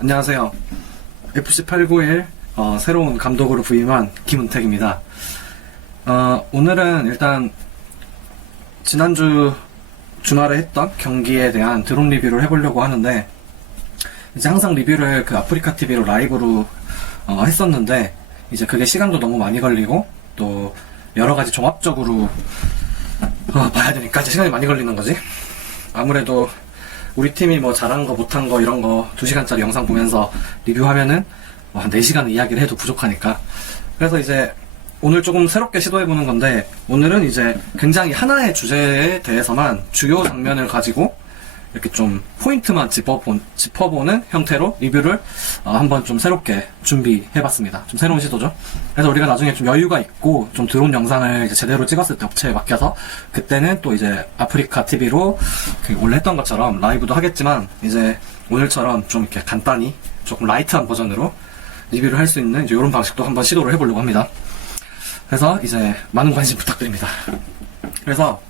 안녕하세요. FC891 새로운 감독으로 부임한 김은택입니다. 오늘은 일단 지난주 주말에 했던 경기에 대한 드론 리뷰를 해보려고 하는데, 이제 항상 리뷰를 그 아프리카 TV로 라이브로 했었는데, 이제 그게 시간도 너무 많이 걸리고 또 여러가지 종합적으로 봐야 되니까 이제 시간이 많이 걸리는 거지. 아무래도 우리 팀이 뭐 잘한 거 못한 거 이런 거 2시간짜리 영상 보면서 리뷰하면은 한 4시간 이야기를 해도 부족하니까, 그래서 이제 오늘 조금 새롭게 시도해보는 건데, 오늘은 이제 굉장히 하나의 주제에 대해서만 주요 장면을 가지고 이렇게 좀 포인트만 짚어보는 형태로 리뷰를 한번 좀 새롭게 준비해봤습니다. 좀 새로운 시도죠. 그래서 우리가 나중에 좀 여유가 있고 좀 드론 영상을 이제 제대로 찍었을 때 업체에 맡겨서, 그때는 또 이제 아프리카 TV로 원래 했던 것처럼 라이브도 하겠지만, 이제 오늘처럼 좀 이렇게 간단히 조금 라이트한 버전으로 리뷰를 할 수 있는 이제 이런 방식도 한번 시도를 해보려고 합니다. 그래서 이제 많은 관심 부탁드립니다. 그래서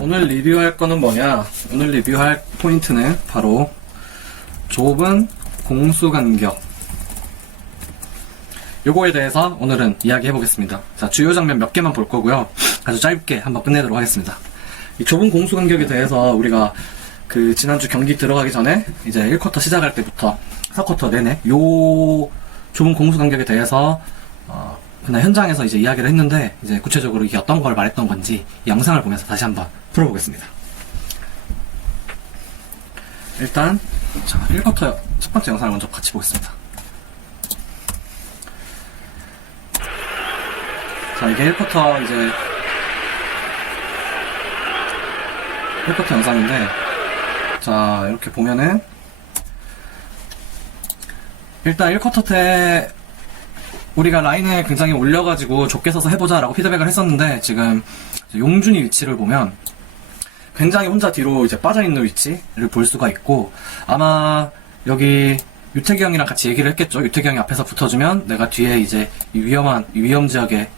오늘 리뷰할 거는 뭐냐? 오늘 리뷰할 포인트는 바로 좁은 공수 간격. 요거에 대해서 오늘은 이야기해 보겠습니다. 자, 주요 장면 몇 개만 볼 거고요. 아주 짧게 한번 끝내도록 하겠습니다. 이 좁은 공수 간격에 대해서 우리가 그 지난주 경기 들어가기 전에 이제 1쿼터 시작할 때부터 4쿼터 내내 요 좁은 공수 간격에 대해서 그냥 현장에서 이제 이야기를 했는데, 이제 구체적으로 이게 어떤 걸 말했던 건지 이 영상을 보면서 다시 한번 풀어보겠습니다. 일단 1쿼터 첫 번째 영상을 먼저 같이 보겠습니다. 자, 이게 1쿼터 이제 1쿼터 영상인데, 자, 이렇게 보면은 일단 1쿼터 때 우리가 라인을 굉장히 올려가지고 좁게 서서 해보자 라고 피드백을 했었는데, 지금 용준이 위치를 보면 굉장히 혼자 뒤로 이제 빠져있는 위치를 볼 수가 있고, 아마 여기 유태기 형이랑 같이 얘기를 했겠죠. 유태기 형이 앞에서 붙어주면 내가 뒤에 이제 이 위험 지역에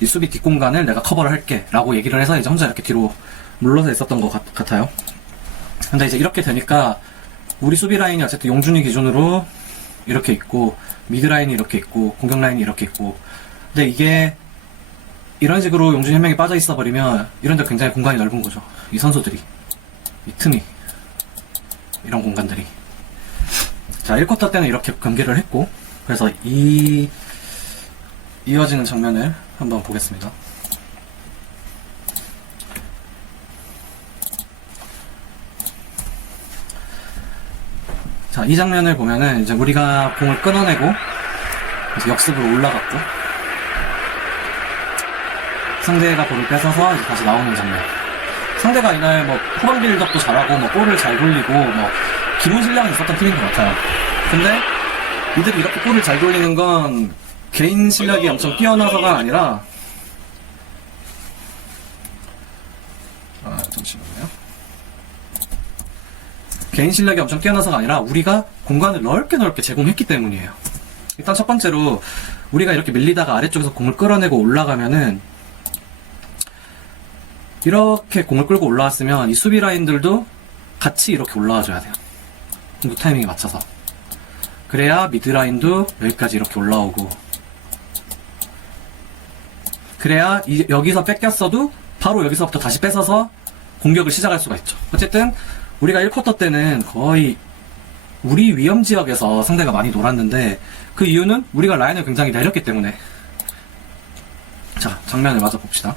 이 수비 뒷공간을 내가 커버를 할게 라고 얘기를 해서 이제 혼자 이렇게 뒤로 물러서 있었던 것 같아요. 근데 이제 이렇게 되니까 우리 수비 라인이 어쨌든 용준이 기준으로 이렇게 있고, 미드 라인이 이렇게 있고, 공격 라인이 이렇게 있고, 근데 이게 이런 식으로 용준이 한 명이 빠져 있어 버리면 이런 데 굉장히 공간이 넓은 거죠. 이 선수들이, 이 틈이, 이런 공간들이. 자, 1쿼터 때는 이렇게 경기를 했고, 그래서 이어지는 장면을 한번 보겠습니다. 자, 이 장면을 보면은 이제 우리가 공을 끊어내고 이제 역습으로 올라갔고, 상대가 볼을 뺏어서 이제 다시 나오는 장면. 상대가 이날 뭐 후방 빌드업도 잘하고 뭐 골을 잘 돌리고 뭐 기본 실력은 있었던 팀인 것 같아요. 근데 이들이 이렇게 골을 잘 돌리는 건 개인 실력이 엄청 뛰어나서가 아니라, 잠시만요. 개인 실력이 엄청 뛰어나서가 아니라 우리가 공간을 넓게 제공했기 때문이에요. 일단 첫 번째로 우리가 이렇게 밀리다가 아래쪽에서 공을 끌어내고 올라가면은, 이렇게 공을 끌고 올라왔으면 이 수비 라인들도 같이 이렇게 올라와줘야 돼요. 공격 타이밍에 맞춰서. 그래야 미드 라인도 여기까지 이렇게 올라오고, 그래야 여기서 뺏겼어도 바로 여기서부터 다시 뺏어서 공격을 시작할 수가 있죠. 어쨌든 우리가 1쿼터 때는 거의 우리 위험 지역에서 상대가 많이 놀았는데, 그 이유는 우리가 라인을 굉장히 내렸기 때문에. 자, 장면을 마저 봅시다.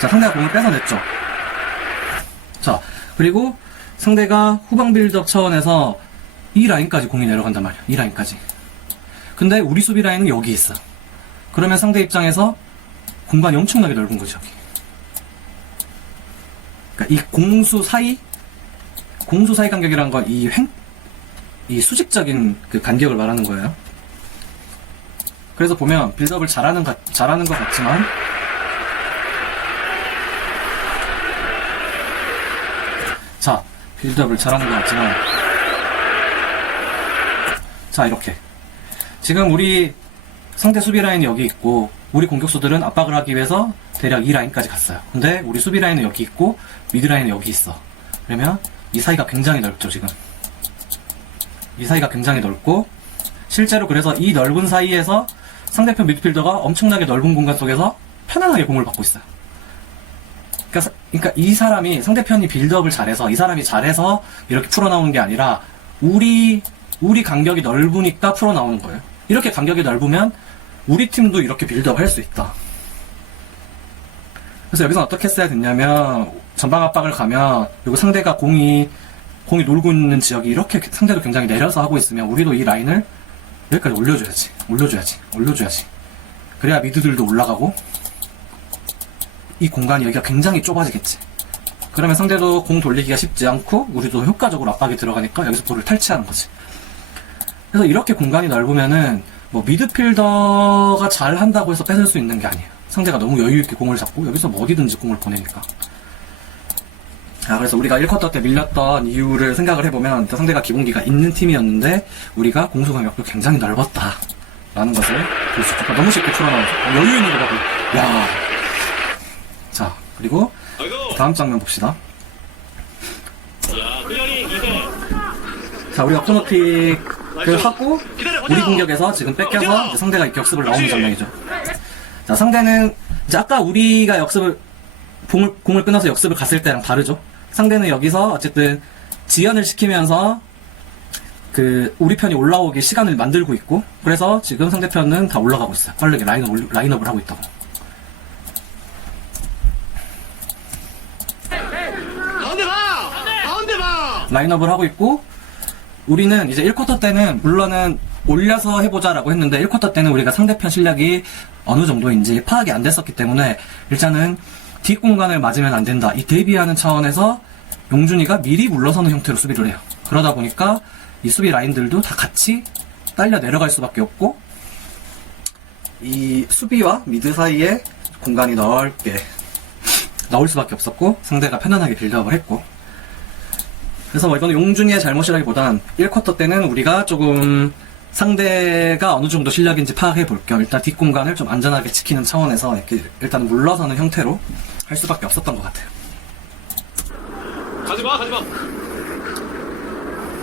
자, 상대가 공을 뺏어냈죠. 자, 그리고 상대가 후방 빌드업 차원에서 이 라인까지 공이 내려간단 말이야. 이 라인까지. 근데 우리 수비 라인은 여기 있어. 그러면 상대 입장에서 공간이 엄청나게 넓은 거죠, 여기. 그러니까 이 공수 사이 간격이란 건 이 수직적인 그 간격을 말하는 거예요. 그래서 보면 빌드업을 잘하는 것 같지만, 자, 빌드업을 잘하는 것 같지만, 자, 이렇게 지금 우리 상대 수비 라인이 여기 있고 우리 공격수들은 압박을 하기 위해서 대략 이 라인까지 갔어요. 근데 우리 수비 라인은 여기 있고 미드 라인은 여기 있어. 그러면 이 사이가 굉장히 넓죠, 지금. 이 사이가 굉장히 넓고, 실제로 그래서 이 넓은 사이에서 상대편 미드필더가 엄청나게 넓은 공간 속에서 편안하게 공을 받고 있어요. 그러니까 이 사람이, 상대편이 빌드업을 잘해서, 이 사람이 잘해서 이렇게 풀어나오는 게 아니라, 우리 간격이 넓으니까 풀어나오는 거예요. 이렇게 간격이 넓으면 우리 팀도 이렇게 빌드업 할 수 있다. 그래서 여기서 어떻게 했어야 됐냐면, 전방 압박을 가면, 그리고 상대가 공이 놀고 있는 지역이 이렇게 상대도 굉장히 내려서 하고 있으면, 우리도 이 라인을 여기까지 올려줘야지. 그래야 미드들도 올라가고, 이 공간이 여기가 굉장히 좁아지겠지. 그러면 상대도 공 돌리기가 쉽지 않고, 우리도 효과적으로 압박이 들어가니까 여기서 볼을 탈취하는 거지. 그래서 이렇게 공간이 넓으면은, 뭐 미드필더가 잘 한다고 해서 뺏을 수 있는 게 아니에요. 상대가 너무 여유있게 공을 잡고 여기서 뭐 어디든지 공을 보내니까. 그래서 우리가 1쿼터 때 밀렸던 이유를 생각을 해보면, 상대가 기본기가 있는 팀이었는데 우리가 공수 간격도 굉장히 넓었다 라는 것을 볼 수 있죠. 너무 쉽게 풀어나오죠. 여유있는 거 봐도, 야. 자, 그리고 다음 장면 봅시다. 자, 우리 업토노픽을 하고 우리 공격에서 지금 뺏겨서 이제 상대가 이렇게 역습을 나오는 장면이죠. 자, 상대는 이제 아까 우리가 공을 끊어서 역습을 갔을 때랑 다르죠. 상대는 여기서 어쨌든 지연을 시키면서 우리 편이 올라오기 시간을 만들고 있고, 그래서 지금 상대편은 다 올라가고 있어요. 빠르게 라인업을 하고 있다고. 라인업을 하고 있고, 우리는 이제 1쿼터 때는 물론은 올려서 해보자라고 했는데 1쿼터 때는 우리가 상대편 실력이 어느 정도인지 파악이 안 됐었기 때문에 일단은 뒷공간을 맞으면 안 된다, 이 대비하는 차원에서 용준이가 미리 물러서는 형태로 수비를 해요. 그러다 보니까 이 수비 라인들도 다 같이 딸려 내려갈 수밖에 없고, 이 수비와 미드 사이에 공간이 넓게 나올 수밖에 없었고, 상대가 편안하게 빌드업을 했고, 그래서 뭐 이거는 용준이의 잘못이라기보단 1쿼터 때는 우리가 조금 상대가 어느 정도 실력인지 파악해 볼 겸 일단 뒷공간을 좀 안전하게 지키는 차원에서 이렇게 일단 물러서는 형태로 할 수밖에 없었던 것 같아요. 가지마.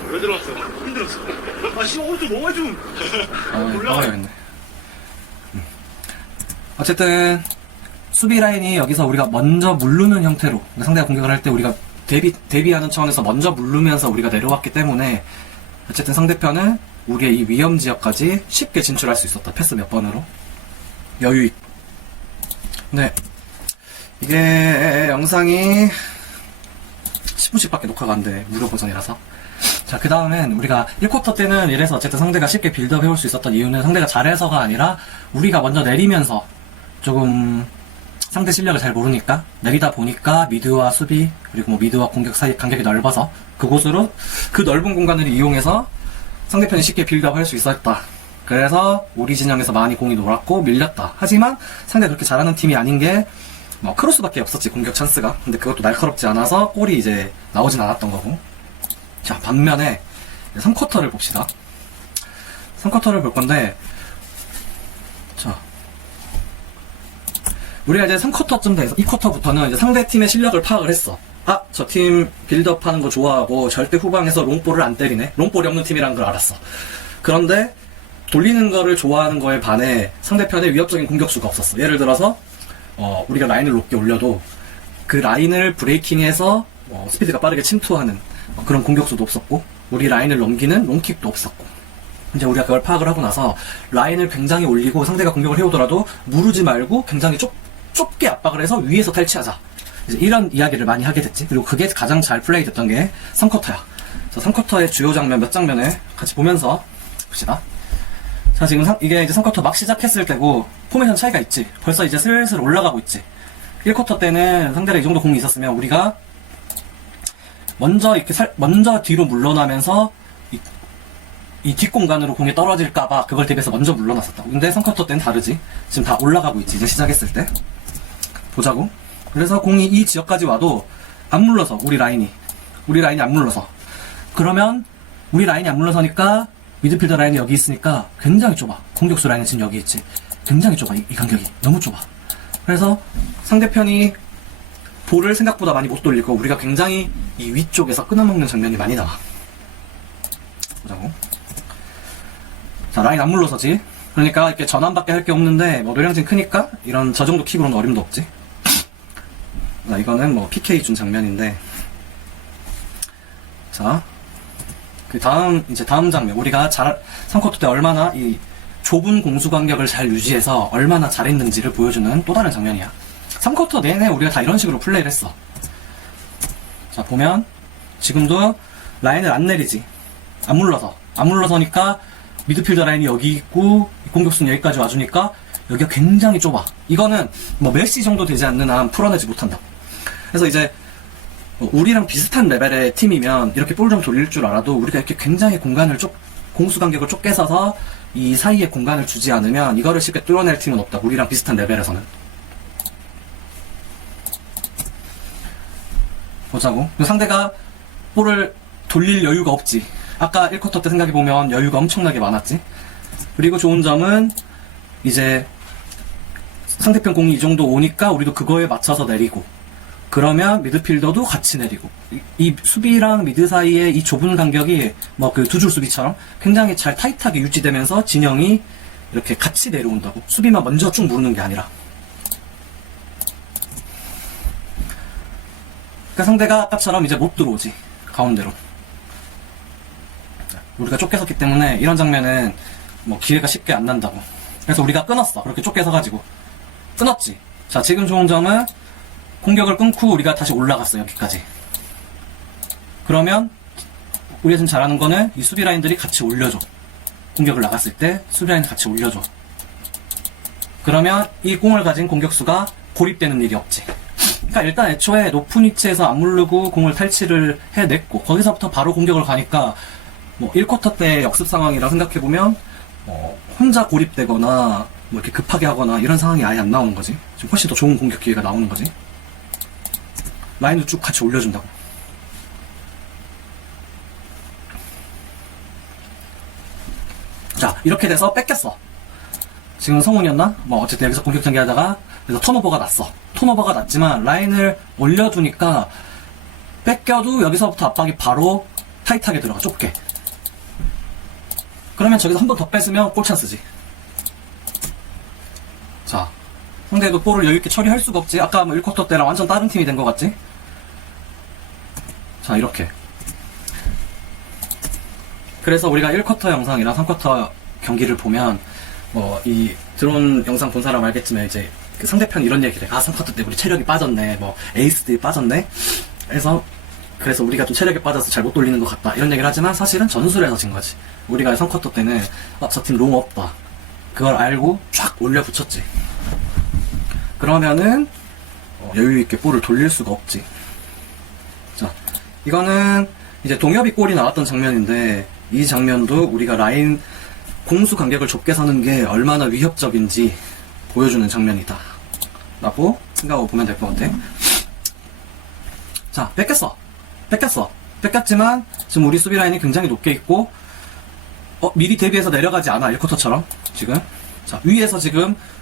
왜 들어왔어? 힘들었어. 오른쪽 너무 많이 좀. 올라가야겠네. 어쨌든 수비 라인이 여기서 우리가 먼저 물르는 형태로, 상대가 공격을 할 때 우리가 대비하는 차원에서 먼저 물르면서 우리가 내려왔기 때문에 어쨌든 상대편은 우리의 이 위험 지역까지 쉽게 진출할 수 있었다. 패스 몇 번으로 여유있. 네, 이게 영상이 10분씩밖에 녹화가 안 돼. 무료 버전이라서. 자, 그 다음엔 우리가 1쿼터 때는 이래서 어쨌든 상대가 쉽게 빌드업 해올 수 있었던 이유는 상대가 잘해서가 아니라 우리가 먼저 내리면서 조금 상대 실력을 잘 모르니까 내리다 보니까 미드와 수비 그리고 뭐 미드와 공격 사이 간격이 넓어서 그곳으로 그 넓은 공간을 이용해서 상대편이 쉽게 빌드업 할 수 있었다. 그래서 우리 진영에서 많이 공이 놀았고 밀렸다. 하지만 상대가 그렇게 잘하는 팀이 아닌 게 뭐 크로스밖에 없었지, 공격 찬스가. 근데 그것도 날카롭지 않아서 골이 이제 나오진 않았던 거고. 자, 반면에 3쿼터를 봅시다. 3쿼터를 볼 건데, 자, 우리가 이제 3쿼터쯤 돼서 2쿼터부터는 이제 상대 팀의 실력을 파악을 했어. 아, 저 팀 빌드업 하는 거 좋아하고 절대 후방에서 롱볼을 안 때리네. 롱볼이 없는 팀이라는 걸 알았어. 그런데 돌리는 거를 좋아하는 거에 반해 상대편에 위협적인 공격수가 없었어. 예를 들어서 우리가 라인을 높게 올려도 그 라인을 브레이킹해서 스피드가 빠르게 침투하는 그런 공격수도 없었고, 우리 라인을 넘기는 롱킥도 없었고. 이제 우리가 그걸 파악을 하고 나서 라인을 굉장히 올리고 상대가 공격을 해오더라도 무르지 말고 굉장히 좁게 압박을 해서 위에서 탈취하자, 이제 이런 이야기를 많이 하게 됐지. 그리고 그게 가장 잘 플레이 됐던 게 3쿼터야. 자, 3쿼터의 주요 장면 몇 장면을 같이 보면서 봅시다. 자, 지금 이게 이제 3쿼터 막 시작했을 때고 포메이션 차이가 있지. 벌써 이제 슬슬 올라가고 있지. 1쿼터 때는 상대가 이 정도 공이 있었으면 우리가 먼저 이렇게 먼저 뒤로 물러나면서 이 뒷공간으로 공이 떨어질까봐 그걸 대비해서 먼저 물러났었다고. 근데 3쿼터 때는 다르지. 지금 다 올라가고 있지, 이제 시작했을 때. 보자고. 그래서 공이 이 지역까지 와도 안 물러서, 우리 라인이 안 물러서. 그러면 우리 라인이 안 물러서니까 미드필더 라인이 여기 있으니까 굉장히 좁아. 공격수 라인은 지금 여기 있지. 굉장히 좁아. 이 간격이 너무 좁아. 그래서 상대편이 볼을 생각보다 많이 못 돌리고 우리가 굉장히 이 위쪽에서 끊어먹는 장면이 많이 나와. 보자고. 자, 라인 안 물러서지. 그러니까 이렇게 전환밖에 할 게 없는데 뭐 노량진 크니까 이런 저 정도 킥으로는 어림도 없지. 자, 이거는 뭐 PK 준 장면인데, 자, 그 다음 장면, 우리가 3쿼터 때 얼마나 이 좁은 공수 간격을 잘 유지해서 얼마나 잘했는지를 보여주는 또 다른 장면이야. 3쿼터 내내 우리가 다 이런 식으로 플레이를 했어. 자, 보면 지금도 라인을 안 내리지. 안 물러서니까 미드필더 라인이 여기 있고 공격수는 여기까지 와주니까 여기가 굉장히 좁아. 이거는 뭐 메시 정도 되지 않는 한 풀어내지 못한다. 그래서 이제 우리랑 비슷한 레벨의 팀이면 이렇게 볼 좀 돌릴 줄 알아도 우리가 이렇게 굉장히 공수 간격을 좁게 써서 이 사이에 공간을 주지 않으면 이거를 쉽게 뚫어낼 팀은 없다. 우리랑 비슷한 레벨에서는. 보자고. 상대가 볼을 돌릴 여유가 없지. 아까 1쿼터 때 생각해보면 여유가 엄청나게 많았지. 그리고 좋은 점은 이제 상대편 공이 이 정도 오니까 우리도 그거에 맞춰서 내리고, 그러면 미드필더도 같이 내리고, 이 수비랑 미드 사이의 이 좁은 간격이 뭐 그 두 줄 수비처럼 굉장히 잘 타이트하게 유지되면서 진영이 이렇게 같이 내려온다고. 수비만 먼저 쭉 무르는 게 아니라. 그러니까 상대가 아까처럼 이제 못 들어오지. 가운데로. 우리가 좁게 섰기 때문에 이런 장면은 뭐 기회가 쉽게 안 난다고. 그래서 우리가 끊었어. 그렇게 좁게 서가지고. 끊었지. 자, 지금 좋은 점은 공격을 끊고 우리가 다시 올라갔어, 여기까지. 그러면 우리가 지금 잘하는 거는 이 수비 라인들이 같이 올려줘. 공격을 나갔을 때 수비 라인 같이 올려줘. 그러면 이 공을 가진 공격수가 고립되는 일이 없지. 그러니까 일단 애초에 높은 위치에서 안 무르고 공을 탈취를 해냈고, 거기서부터 바로 공격을 가니까 뭐 1쿼터 때 역습 상황이라 생각해보면 혼자 고립되거나 뭐 이렇게 급하게 하거나 이런 상황이 아예 안 나오는 거지. 지금 훨씬 더 좋은 공격 기회가 나오는 거지. 라인도 쭉 같이 올려준다고. 자, 이렇게 돼서 뺏겼어. 지금 성훈이었나? 뭐 어쨌든 여기서 공격 전개하다가 그래서 턴오버가 났어. 턴오버가 났지만 라인을 올려주니까 뺏겨도 여기서부터 압박이 바로 타이트하게 들어가, 좁게. 그러면 저기서 한 번 더 뺏으면 골 찬스지. 자, 상대도 볼을 여유있게 처리할 수가 없지. 아까 뭐 1쿼터 때랑 완전 다른 팀이 된 것 같지? 자, 이렇게. 그래서 우리가 1쿼터 영상이랑 3쿼터 경기를 보면 뭐 이 드론 영상 본 사람 알겠지만 이제 그 상대편 이런 얘기를 해. 아, 3쿼터 때 우리 체력이 빠졌네. 뭐 에이스들이 빠졌네. 그래서 우리가 좀 체력이 빠져서 잘 못 돌리는 것 같다. 이런 얘기를 하지만 사실은 전술에서 진 거지. 우리가 3쿼터 때는 저 팀 롱 없다. 그걸 알고 쫙 올려 붙였지. 그러면은 여유있게 볼을 돌릴 수가 없지. 자, 이거는 이제 동엽이 골이 나왔던 장면인데 이 장면도 우리가 라인 공수 간격을 좁게 서는 게 얼마나 위협적인지 보여주는 장면이다 라고 생각하고 보면 될 것 같아. 자, 뺏겼지만 지금 우리 수비 라인이 굉장히 높게 있고 미리 대비해서 내려가지 않아. 1쿼터처럼 지금. 자,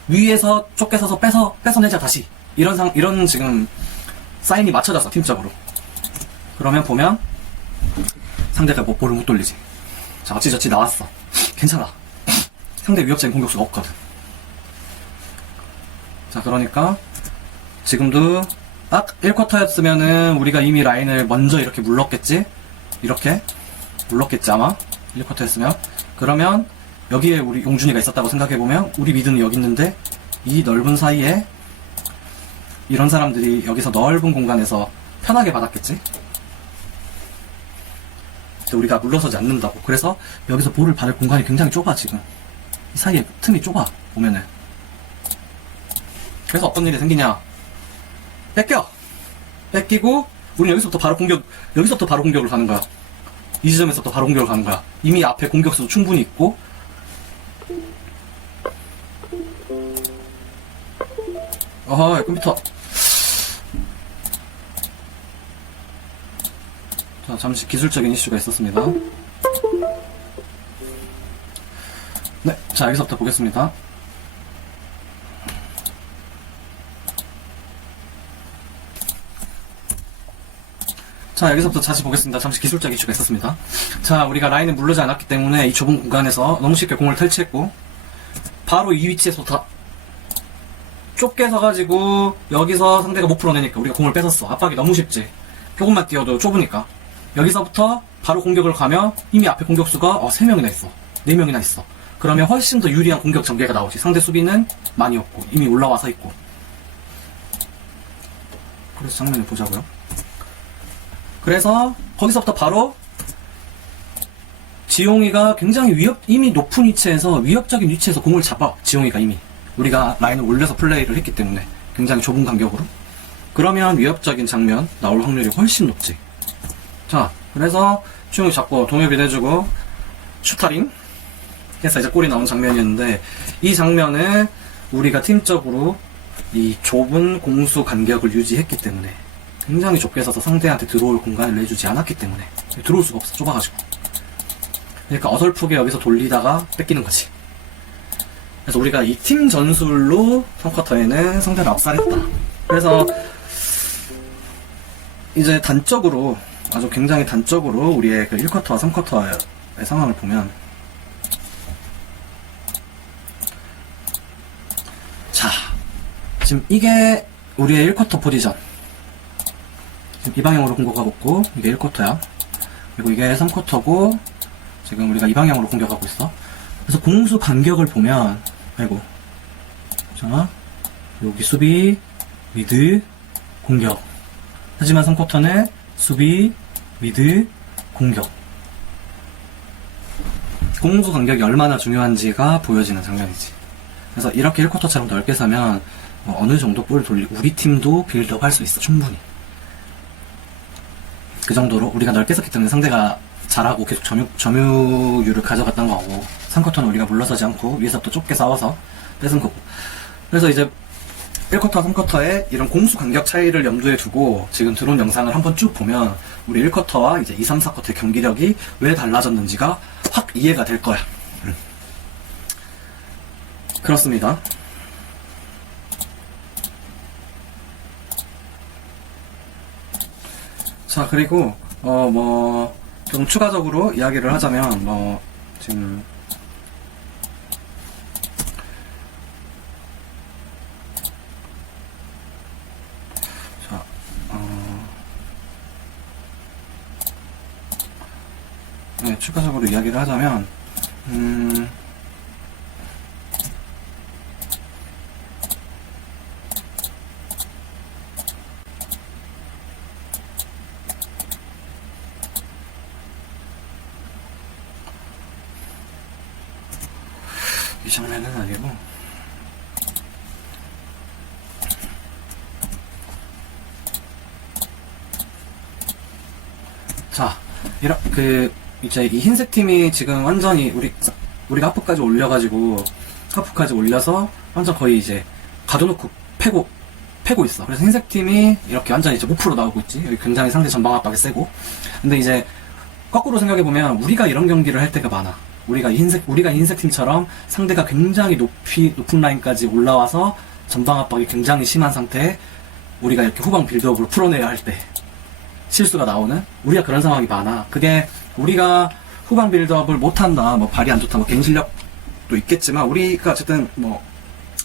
위에서 좁게 서서 뺏어내자 다시. 이런 지금 사인이 맞춰졌어, 팀적으로. 그러면 보면 상대가 뭐 볼을 못 돌리지. 자, 어찌저찌 나왔어. 괜찮아. 상대 위협적인 공격수가 없거든. 자, 그러니까 지금도 1쿼터였으면은 우리가 이미 라인을 먼저 이렇게 물렀겠지? 이렇게 물렀겠지 아마? 1쿼터였으면. 그러면 여기에 우리 용준이가 있었다고 생각해보면 우리 미드는 여기 있는데 이 넓은 사이에 이런 사람들이 여기서 넓은 공간에서 편하게 받았겠지? 근데 우리가 물러서지 않는다고. 그래서 여기서 볼을 받을 공간이 굉장히 좁아. 지금 이 사이에 틈이 좁아 보면은. 그래서 어떤 일이 생기냐, 뺏기고 우리는 여기서부터 바로 공격을 가는 거야. 이 지점에서부터 바로 공격을 가는 거야. 이미 앞에 공격수도 충분히 있고. 어허, 컴퓨터. 자, 잠시 기술적인 이슈가 있었습니다. 네, 자, 여기서부터 보겠습니다. 자, 여기서부터 다시 보겠습니다. 잠시 기술적 이슈가 있었습니다. 자, 우리가 라인을 물르지 않았기 때문에 이 좁은 공간에서 너무 쉽게 공을 탈취했고, 바로 이 위치에서 다 좁게 서가지고 여기서 상대가 못 풀어내니까 우리가 공을 뺏었어. 압박이 너무 쉽지. 조금만 뛰어도 좁으니까. 여기서부터 바로 공격을 가면 이미 앞에 공격수가 3명이나 있어. 4명이나 있어. 그러면 훨씬 더 유리한 공격 전개가 나오지. 상대 수비는 많이 없고 이미 올라와서 있고. 그래서 장면을 보자고요. 그래서 거기서부터 바로 지용이가 굉장히 이미 높은 위치에서 위협적인 위치에서 공을 잡아. 지용이가 이미 우리가 라인을 올려서 플레이를 했기 때문에 굉장히 좁은 간격으로. 그러면 위협적인 장면 나올 확률이 훨씬 높지. 자, 그래서 지용이 잡고 동엽이 내주고 슈타링 해서 이제 골이 나온 장면이었는데, 이 장면은 우리가 팀적으로 이 좁은 공수 간격을 유지했기 때문에, 굉장히 좁게 서서 상대한테 들어올 공간을 내주지 않았기 때문에 들어올 수가 없어. 좁아가지고. 그러니까 어설프게 여기서 돌리다가 뺏기는 거지. 그래서 우리가 이 팀 전술로 3쿼터에는 상대를 압살했다. 그래서 이제 단적으로, 아주 굉장히 단적으로 우리의 그 1쿼터와 3쿼터의 상황을 보면, 자, 지금 이게 우리의 1쿼터 포지션. 지금 이 방향으로 공격하고 있고, 이게 1쿼터야. 그리고 이게 3쿼터고, 지금 우리가 이 방향으로 공격하고 있어. 그래서 공수 간격을 보면, 아이고. 자, 여기 수비, 미드, 공격. 하지만 3쿼터는 수비, 미드, 공격. 공수 간격이 얼마나 중요한지가 보여지는 장면이지. 그래서 이렇게 1쿼터처럼 넓게 서면 어느 정도 볼을 돌리고 우리 팀도 빌드업 할 수 있어. 충분히. 그 정도로 우리가 넓게 섰기 때문에 상대가 잘하고 계속 점유율을 가져갔던 거고, 3쿼터는 우리가 물러서지 않고 위에서부터 좁게 싸워서 뺏은 거고. 그래서 이제 1쿼터, 3쿼터의 이런 공수 간격 차이를 염두에 두고 지금 들어온 영상을 한번 쭉 보면 우리 1쿼터와 이제 2, 3, 4쿼터의 경기력이 왜 달라졌는지가 확 이해가 될 거야. 그렇습니다. 자, 그리고 좀 추가적으로 이야기를 하자면, 지금 자, 네, 추가적으로 이야기를 하자면, 이 장면은 아니고, 자, 이제 이 흰색 팀이 지금 완전히 우리가 하프까지 올려가지고, 하프까지 올려서 완전 거의 이제 가둬놓고 패고 있어. 그래서 흰색 팀이 이렇게 완전히 이제 5% 나오고 있지. 여기 굉장히 상대 전방 압박이 세고. 근데 이제 거꾸로 생각해보면 우리가 이런 경기를 할 때가 많아. 우리가 흰색 팀처럼 상대가 굉장히 높은 라인까지 올라와서 전방 압박이 굉장히 심한 상태에 우리가 이렇게 후방 빌드업으로 풀어내야 할 때 실수가 나오는, 우리가 그런 상황이 많아. 그게 우리가 후방 빌드업을 못한다, 발이 안 좋다, 개인 실력도 있겠지만 우리가 어쨌든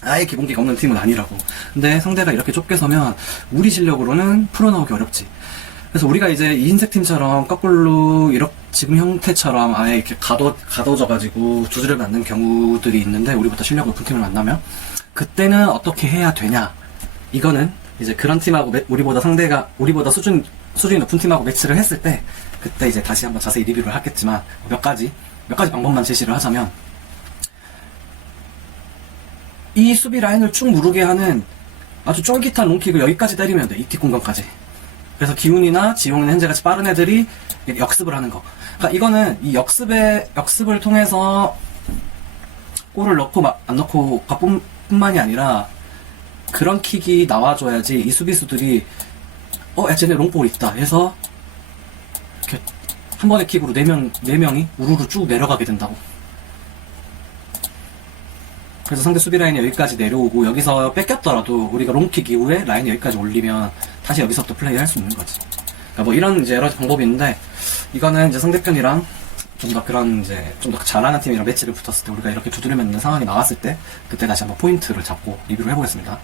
아예 기본기가 없는 팀은 아니라고. 근데 상대가 이렇게 좁게 서면 우리 실력으로는 풀어나오기 어렵지. 그래서 우리가 이제 이 흰색 팀처럼 거꾸로 이렇게 지금 형태처럼 아예 이렇게 가둬져가지고 두드려 맞는 경우들이 있는데, 우리보다 실력 높은 팀을 만나면 그때는 어떻게 해야 되냐. 이거는 이제 그런 팀하고 우리보다 수준이 높은 팀하고 매치를 했을 때, 그때 이제 다시 한번 자세히 리뷰를 하겠지만 몇 가지 방법만 제시를 하자면, 이 수비 라인을 쭉 무르게 하는 아주 쫄깃한 롱킥을 여기까지 때리면 돼. 이 뒷 공간까지. 그래서 기훈이나 지용이나 현재같이 빠른 애들이 역습을 하는 거. 그러니까 이거는 이 역습을 통해서 골을 넣고 안 넣고가 뿐만이 아니라, 그런 킥이 나와줘야지 이 수비수들이 야, 쟤네 롱볼 있다 해서 이렇게 한 번의 킥으로 4명이 우르르 쭉 내려가게 된다고. 그래서 상대 수비 라인이 여기까지 내려오고, 여기서 뺏겼더라도 우리가 롱킥 이후에 라인이 여기까지 올리면 다시 여기서부터 플레이 할 수 있는 거지. 그러니까 뭐 이런 이제 여러 가지 방법이 있는데, 이거는 이제 상대편이랑 좀 더 그런 이제 좀 더 잘하는 팀이랑 매치를 붙었을 때 우리가 이렇게 두드려 맞는 상황이 나왔을 때 그때 다시 한번 포인트를 잡고 리뷰를 해보겠습니다.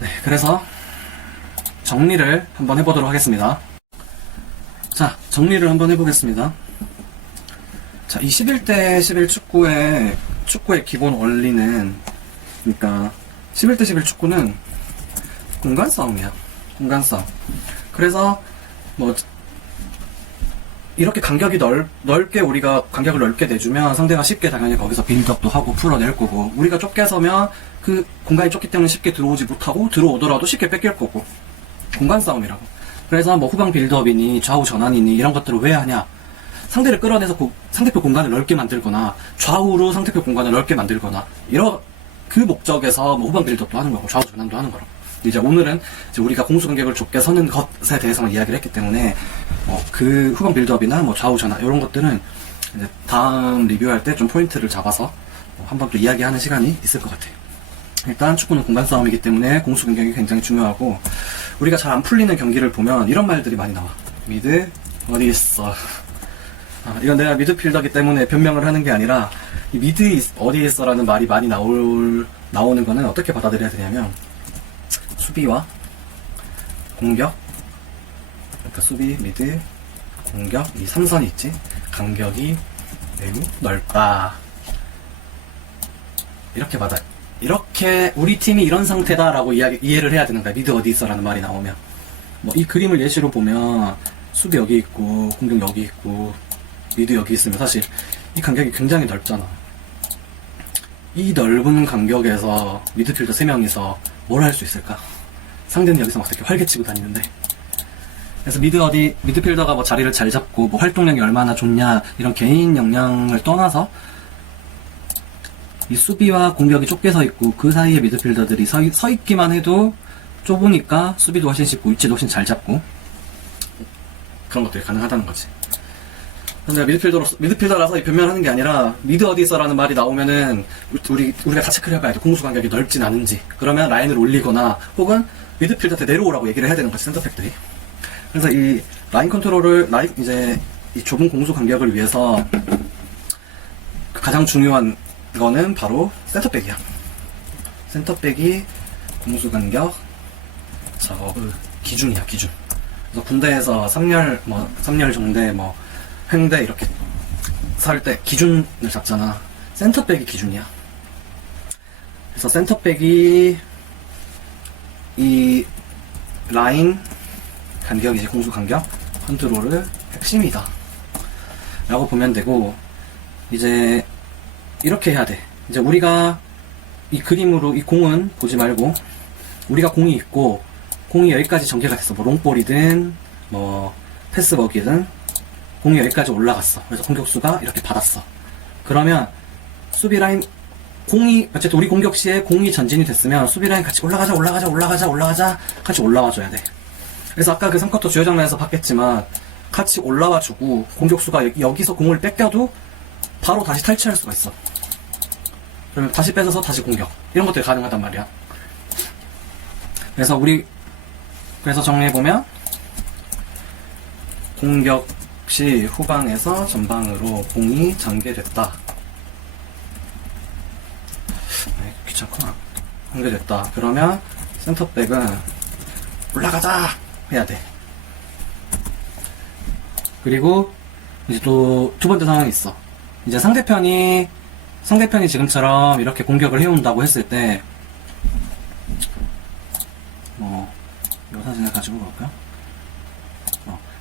네, 그래서 정리를 한번 해보도록 하겠습니다. 자, 정리를 한번 해보겠습니다. 자, 이 11대 11 축구의 기본 원리는, 그러니까 11대 11 축구는 공간 싸움이야. 공간 싸움. 그래서 뭐 이렇게 간격이 넓게 우리가 간격을 넓게 내주면 상대가 쉽게 당연히 거기서 빌드업도 하고 풀어낼 거고, 우리가 좁게 서면 그 공간이 좁기 때문에 쉽게 들어오지 못하고 들어오더라도 쉽게 뺏길 거고. 공간 싸움이라고. 그래서 뭐 후방 빌드업이니 좌우 전환이니 이런 것들을 왜 하냐, 상대를 끌어내서 상대편 공간을 넓게 만들거나 좌우로 상대편 공간을 넓게 만들거나 그 목적에서 뭐 후방 빌드업도 하는 거고 좌우 전환도 하는 거라고. 이제 오늘은 이제 우리가 공수 간격을 좁게 서는 것에 대해서만 이야기를 했기 때문에 그 후방 빌드업이나 뭐 좌우 전환 이런 것들은 이제 다음 리뷰할 때 좀 포인트를 잡아서 한번 또 이야기하는 시간이 있을 것 같아요. 일단 축구는 공간 싸움이기 때문에 공수 간격이 굉장히 중요하고, 우리가 잘 안 풀리는 경기를 보면 이런 말들이 많이 나와. 미드 어디 있어. 이건 내가 미드필더기 때문에 변명을 하는 게 아니라, 이 미드 어디 있어라는 말이 많이 나오는 거는 어떻게 받아들여야 되냐면, 수비와 공격, 그러니까 수비, 미드, 공격, 이 3선이 있지. 간격이 매우 넓다. 이렇게 우리 팀이 이런 상태다라고 이해를 해야 되는 거야. 미드 어디 있어라는 말이 나오면. 뭐 이 그림을 예시로 보면 수비 여기 있고 공격 여기 있고 미드 여기 있으면 사실 이 간격이 굉장히 넓잖아. 이 넓은 간격에서 미드필더 3명이서 뭘 할 수 있을까? 상대는 여기서 막 이렇게 활개치고 다니는데. 그래서 미드필더가 뭐 자리를 잘 잡고 뭐 활동량이 얼마나 좋냐 이런 개인 역량을 떠나서 이 수비와 공격이 좁게 서 있고 그 사이에 미드필더들이 서 있기만 해도 좁으니까 수비도 훨씬 쉽고 위치도 훨씬 잘 잡고 그런 것들이 가능하다는 거지. 근데 미드필더라서 이 변명하는 게 아니라, 미드 어디 있어라는 말이 나오면은 우리가 다 체크를 해봐야 돼. 공수 간격이 넓진 않은지. 그러면 라인을 올리거나 혹은 미드필더한테 내려오라고 얘기를 해야 되는 거지, 센터백들이. 그래서 이 라인 컨트롤을 이제 이 좁은 공수 간격을 위해서 가장 중요한 거는 바로 센터백이야. 센터백이 공수 간격 작업의 기준이야, 기준. 그래서 군대에서 3열 정대, 횡대 이렇게 살 때 기준을 잡잖아. 센터백이 기준이야. 그래서 센터백이 이 라인 간격이지, 공수 간격 컨트롤의 핵심이다 라고 보면 되고, 이제 이렇게 해야 돼. 이제 우리가 이 그림으로 이 공은 보지 말고, 우리가 공이 있고 공이 여기까지 전개가 됐어. 뭐 롱볼이든 뭐 패스버기든 공이 여기까지 올라갔어. 그래서 공격수가 이렇게 받았어. 그러면 수비 라인 어쨌든 우리 공격 시에 공이 전진이 됐으면 수비 라인 같이 올라가자 같이 올라와줘야 돼. 그래서 아까 그 3쿼터 주요 장면에서 봤겠지만 같이 올라와주고 공격수가 여기서 공을 뺏겨도 바로 다시 탈취할 수가 있어. 그러면 다시 뺏어서 다시 공격, 이런 것들이 가능하단 말이야. 그래서 정리해보면, 공격 시 후방에서 전방으로 공이 전개됐다. 귀찮구나. 전개됐다. 그러면 센터백은 올라가자 해야 돼. 그리고 이제 또 두 번째 상황이 있어. 이제 상대편이 지금처럼 이렇게 공격을 해온다고 했을 때, 이 사진을 가지고 볼까요?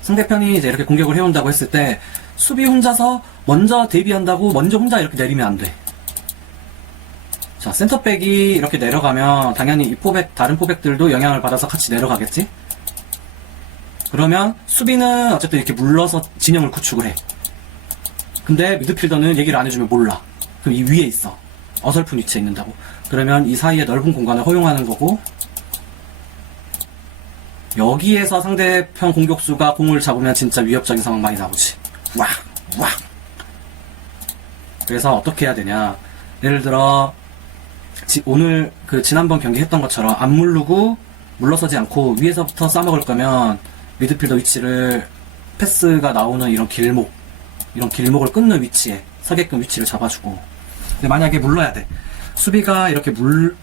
상대편이 이제 이렇게 공격을 해온다고 했을 때, 수비 혼자서 먼저 대비한다고 먼저 혼자 이렇게 내리면 안 돼. 자, 센터백이 이렇게 내려가면 당연히 다른 포백들도 영향을 받아서 같이 내려가겠지? 그러면 수비는 어쨌든 이렇게 물러서 진영을 구축을 해. 근데 미드필더는 얘기를 안 해주면 몰라. 그럼 이 위에 있어. 어설픈 위치에 있는다고. 그러면 이 사이에 넓은 공간을 허용하는 거고, 여기에서 상대편 공격수가 공을 잡으면 진짜 위협적인 상황 많이 나오지. 와. 그래서 어떻게 해야 되냐. 예를 들어 오늘 지난번 경기 했던 것처럼 안 물르고 물러서지 않고 위에서부터 싸먹을 거면 미드필더 위치를 패스가 나오는 이런 길목을 끊는 위치에 서게끔 위치를 잡아주고. 근데 만약에 물러야 돼. 수비가 이렇게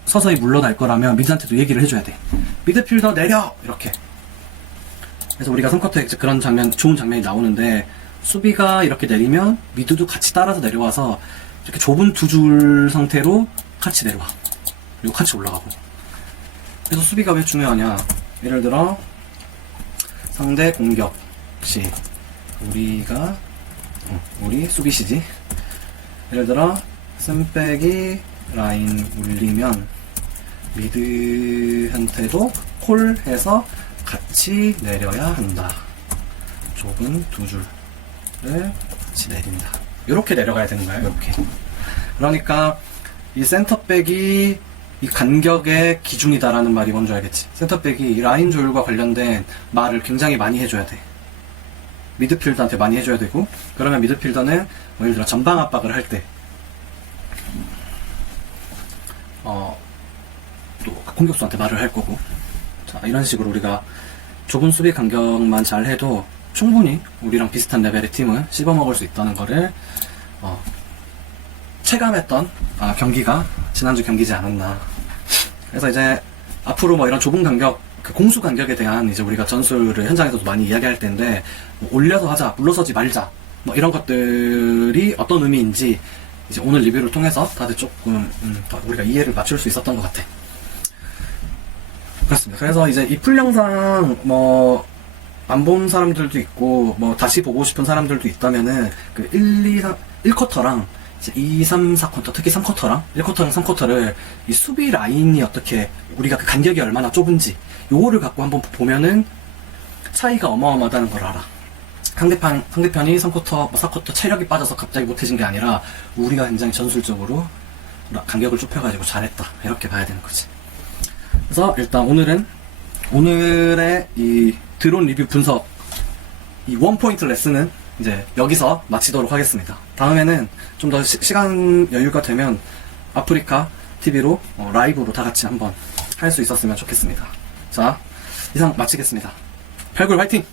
서서히 물러날 거라면 미드한테도 얘기를 해줘야 돼. 미드필더 내려! 이렇게. 그래서 우리가 3쿼터에 이제 그런 좋은 장면이 나오는데, 수비가 이렇게 내리면 미드도 같이 따라서 내려와서 이렇게 좁은 두 줄 상태로 같이 내려와. 그리고 같이 올라가고. 그래서 수비가 왜 중요하냐. 예를 들어 상대 공격 시 우리 수비 시지. 예를 들어 쌤백이 라인 울리면 미드한테도 콜해서 같이 내려야 한다. 좁은 두 줄을 같이 내린다. 이렇게 내려가야 되는 거야. 이렇게. 그러니까 이 센터백이 이 간격의 기준이다라는 말이 뭔지 알겠지? 센터백이 라인 조율과 관련된 말을 굉장히 많이 해줘야 돼. 미드필더한테 많이 해줘야 되고, 그러면 미드필더는 뭐 예를 들어 전방 압박을 할 때 또 공격수한테 말을 할 거고. 자, 이런 식으로 우리가 좁은 수비 간격만 잘 해도 충분히 우리랑 비슷한 레벨의 팀은 씹어먹을 수 있다는 거를 체감했던 경기가 지난주 경기지 않았나. 그래서 이제 앞으로 뭐 이런 좁은 간격, 그 공수 간격에 대한 이제 우리가 전술을 현장에서도 많이 이야기할 텐데, 뭐 올려서 하자, 물러서지 말자, 뭐 이런 것들이 어떤 의미인지 이제 오늘 리뷰를 통해서 다들 조금 더 우리가 이해를 맞출 수 있었던 것 같아. 그렇습니다. 그래서 이제 이 풀 영상 뭐 안 본 사람들도 있고 뭐 다시 보고 싶은 사람들도 있다면은 그 1쿼터랑 2, 3, 4쿼터, 특히 3쿼터랑 1쿼터랑 3쿼터를 이 수비 라인이 어떻게 우리가 그 간격이 얼마나 좁은지 요거를 갖고 한번 보면은 차이가 어마어마하다는 걸 알아. 상대편이 3쿼터, 4쿼터 체력이 빠져서 갑자기 못해진 게 아니라 우리가 굉장히 전술적으로 간격을 좁혀가지고 잘했다. 이렇게 봐야 되는 거지. 그래서 일단 오늘의 이 드론 리뷰 분석, 이 원포인트 레슨은 이제 여기서 마치도록 하겠습니다. 다음에는 좀 더 시간 여유가 되면 아프리카 TV로 라이브로 다 같이 한번 할 수 있었으면 좋겠습니다. 자, 이상 마치겠습니다. 팔골 화이팅!